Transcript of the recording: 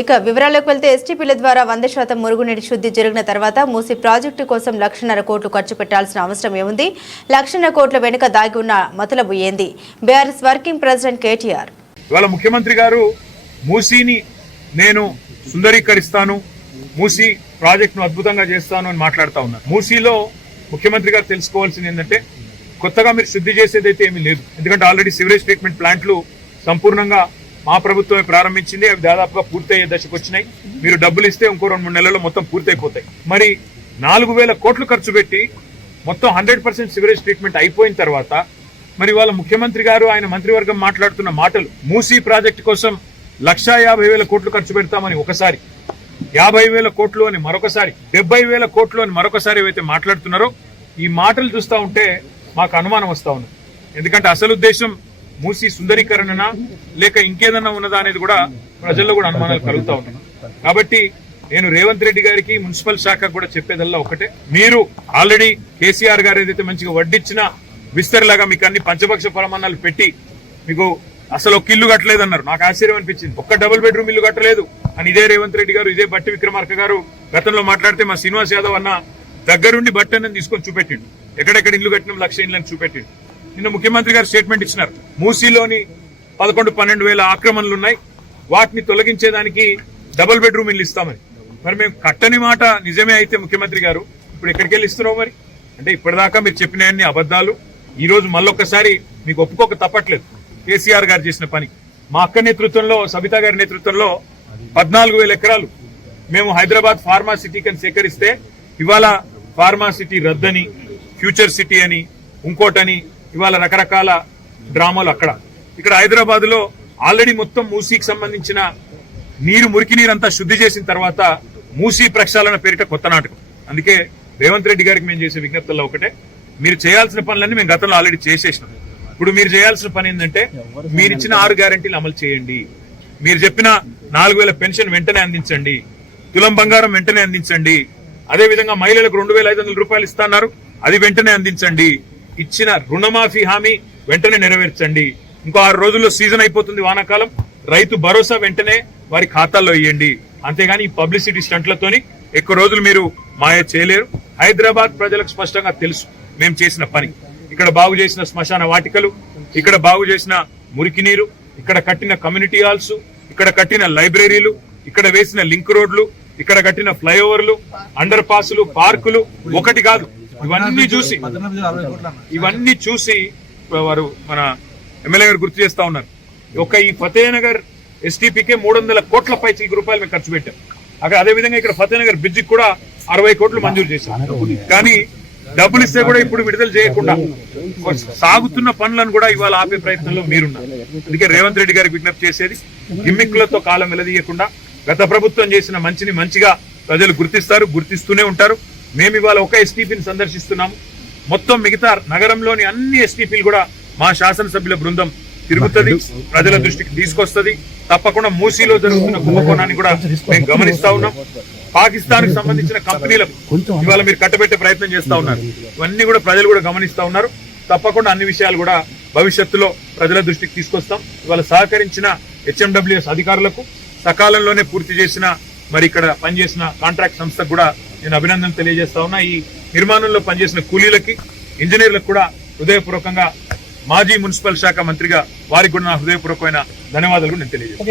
ఇక వివరాల్లోకి వెళ్తే ఎస్టీపీల ద్వారా 100% మురుగునీటి శుద్ధి జరిగిన తర్వాత మూసి ప్రాజెక్టు కోసం 1,50,000 కోట్లు ఖర్చు పెట్టాల్సిన అవసరం ఏముంది? 1,00,000 కోట్ల వెనుక దాగి ఉన్న మతలబు ఏంది? బీఆర్ఎస్ వర్కింగ్ ప్రెసిడెంట్ కేటీఆర్ ఇవాళ ముఖ్యమంత్రి గారు మూసీని నేను సుందరీకరిస్తాను, మూసీ ప్రాజెక్టును అద్భుతంగా చేస్తాను అని మాట్లాడుతూ ఉన్నారు. మూసీలో ముఖ్యమంత్రి గారు తెలుసుకోవాల్సింది ఏంటంటే కొత్తగా మీరు శుద్ధి చేసేదైతే ఏమీ లేదు. ఎందుకంటే ఆల్రెడీ సివరేజ్ ట్రీట్మెంట్ ప్లాంట్లు సంపూర్ణంగా మా ప్రభుత్వమే ప్రారంభించింది. అవి దాదాపుగా పూర్తయ్యే దశకు వచ్చినాయి. మీరు డబ్బులు ఇస్తే ఇంకో 2-3 నెలల్లో మొత్తం పూర్తయిపోతాయి. మరి 4,000 కోట్లు ఖర్చు పెట్టి మొత్తం 100% సివరేజ్ ట్రీట్మెంట్ అయిపోయిన తర్వాత మరి వాళ్ళ ముఖ్యమంత్రి గారు ఆయన మంత్రివర్గం మాట్లాడుతున్న మాటలు మూసీ ప్రాజెక్టు కోసం 1,50,000 కోట్లు ఖర్చు పెడతామని ఒకసారి, 50,000 కోట్లు అని మరొకసారి, 70,000 కోట్లు అని మరొకసారి ఏవైతే మాట్లాడుతున్నారో ఈ మాటలు చూస్తూ ఉంటే మాకు అనుమానం వస్తూ ఉంది. ఎందుకంటే అసలు ఉద్దేశం మూసీ సుందరీకరణనా లేక ఇంకేదన్నా ఉన్నదా అనేది కూడా ప్రజల్లో కూడా అనుమానాలు కలుగుతూ ఉన్నాయి. కాబట్టి నేను రేవంత్ రెడ్డి గారికి మున్సిపల్ శాఖకు కూడా చెప్పేదల్లా ఒకటే, మీరు ఆల్రెడీ కేసీఆర్ గారు ఏదైతే మంచిగా వడ్డిచ్చిన విస్తరిలాగా మీకు అన్ని పంచపక్ష ప్రమాణాలు పెట్టి మీకు అసలు ఒక ఇల్లు కట్టలేదన్నారు. నాకు ఆశ్చర్యం అనిపించింది. ఒక్క డబుల్ బెడ్రూమ్ ఇల్లు కట్టలేదు అని ఇదే రేవంత్ రెడ్డి గారు, ఇదే బట్టి విక్రమార్క గారు గతంలో మాట్లాడితే మా శ్రీనివాస్ యాదవ్ అన్న దగ్గరుండి బట్టి అన్నది తీసుకొని చూపెట్టిండు. ఎక్కడెక్కడ ఇల్లు కట్టిన 1,00,000 ఇళ్ళని చూపెట్టిండు. నిన్న ముఖ్యమంత్రి గారు స్టేట్మెంట్ ఇచ్చినారు, మూసీలోని 11-12 ఆక్రమణలు ఉన్నాయి, వాటిని తొలగించేదానికి డబుల్ బెడ్రూమ్ ఇల్లు ఇస్తామని. మరి మేము కట్టని మాట నిజమే అయితే ముఖ్యమంత్రి గారు ఇప్పుడు ఎక్కడికి వెళ్ళి ఇస్తున్నావు? మరి అంటే ఇప్పటిదాకా మీరు చెప్పినవన్నీ అబద్దాలు. ఈ రోజు మళ్ళొక్కసారి మీకు ఒప్పుకోక తప్పట్లేదు. కేసీఆర్ గారు చేసిన పని, మా అక్క నేతృత్వంలో, సబితా గారి నేతృత్వంలో 14,000 ఎకరాలు మేము హైదరాబాద్ ఫార్మా సిటీకి అని సేకరిస్తే ఇవాళ ఫార్మా సిటీ రద్దని, ఫ్యూచర్ సిటీ అని, ఇంకోటని ఇవాళ రకరకాల డ్రామాలు అక్కడ. ఇక్కడ హైదరాబాద్ లో ఆల్రెడీ మొత్తం మూసీకి సంబంధించిన మురికి నీరంతా శుద్ధి చేసిన తర్వాత మూసీ ప్రక్షాళన పేరిట కొత్త నాటకం. అందుకే రేవంత్ రెడ్డి గారికి మేము చేసే విజ్ఞప్తుల్లో ఒకటే, మీరు చేయాల్సిన పనులన్నీ మేము గతంలో ఆల్రెడీ చేసేసినాం. ఇప్పుడు మీరు చేయాల్సిన పని ఏంటంటే మీరు ఇచ్చిన 6 గ్యారెంటీలు అమలు చేయండి. మీరు చెప్పిన 4,000 పెన్షన్ వెంటనే అందించండి, తులం బంగారం వెంటనే అందించండి, అదేవిధంగా మహిళలకు 2,500 రూపాయలు ఇస్తున్నారు, అది వెంటనే అందించండి, ఇచ్చిన రుణమాఫీ హామీ వెంటనే నెరవేర్చండి. ఇంకో 6 రోజుల్లో సీజన్ అయిపోతుంది వానాకాలం, రైతు భరోసా వెంటనే వారి ఖాతాల్లో ఇవ్వండి. అంతేగాని ఈ పబ్లిసిటీ స్టంట్లతోని ఎక్కువ రోజులు మీరు మాయ చేయలేరు. హైదరాబాద్ ప్రజలకు స్పష్టంగా తెలుసు మేము చేసిన పని. ఇక్కడ బాగు చేసిన శ్మశాన వాటికలు, ఇక్కడ బాగు చేసిన మురికి నీరు, ఇక్కడ కట్టిన కమ్యూనిటీ హాల్స్, ఇక్కడ కట్టిన లైబ్రరీలు, ఇక్కడ వేసిన లింక్ రోడ్లు, ఇక్కడ కట్టిన ఫ్లైఓవర్లు, అండర్ పాసులు, పార్కులు, ఒకటి కాదు ఇవన్నీ చూసి వారు మన ఎమ్మెల్యే గారు గుర్తు చేస్తా ఉన్నారు. ఒక ఈ ఫతేనగర్ ఎస్టీపీకే 300 కోట్ల పైచీలకు రూపాయలు మేము ఖర్చు పెట్టాం. అక్కడ అదేవిధంగా ఇక్కడ ఫతేనగర్ బ్రిడ్జికి కూడా 60 కోట్లు మంజూరు చేశాం. కానీ డబ్బులు ఇస్తే కూడా ఇప్పుడు విడుదల చేయకుండా సాగుతున్న పనులను కూడా ఇవాళ ఆపే ప్రయత్నంలో మీరున్నారు. అందుకే రేవంత్ రెడ్డి గారికి విజ్ఞప్తి చేసేది, గిమ్మిక్కులతో కాలం వెలదీయకుండా గత ప్రభుత్వం చేసిన మంచిని మంచిగా ప్రజలు గుర్తిస్తారు, గుర్తిస్తూనే ఉంటారు. మేము ఇవాళ ఒక ఎస్టీపీని సందర్శిస్తున్నాము. మొత్తం మిగతా నగరంలోని అన్ని ఎస్టీపీలు కూడా మా శాసనసభ్యుల బృందం తిరుగుతుంది, ప్రజల దృష్టికి తీసుకొస్తుంది. తప్పకుండా మూసీలో జరుగుతున్న కుంభకోణాన్ని కూడా మేము గమనిస్తా ఉన్నాం. పాకిస్తాన్ కు సంబంధించిన కంపెనీలకు ఇవాళ మీరు కట్టబెట్టే ప్రయత్నం చేస్తా ఉన్నారు. ఇవన్నీ కూడా ప్రజలు కూడా గమనిస్తా ఉన్నారు. తప్పకుండా అన్ని విషయాలు కూడా భవిష్యత్తులో ప్రజల దృష్టికి తీసుకొస్తాం. ఇవాళ సహకరించిన హెచ్ఎండబ్ల్యూఎస్ అధికారులకు, సకాలంలోనే పూర్తి చేసిన మరి ఇక్కడ పనిచేసిన కాంట్రాక్ట్ సంస్థకు కూడా నేను అభినందనలు తెలియజేస్తా ఉన్నా. ఈ నిర్మాణంలో పనిచేసిన కూలీలకి, ఇంజనీర్లకు కూడా హృదయపూర్వకంగా మాజీ మున్సిపల్ శాఖ మంత్రిగా వారికి కూడా నా హృదయపూర్వకమైన ధన్యవాదాలు నేను తెలియజేస్తాను.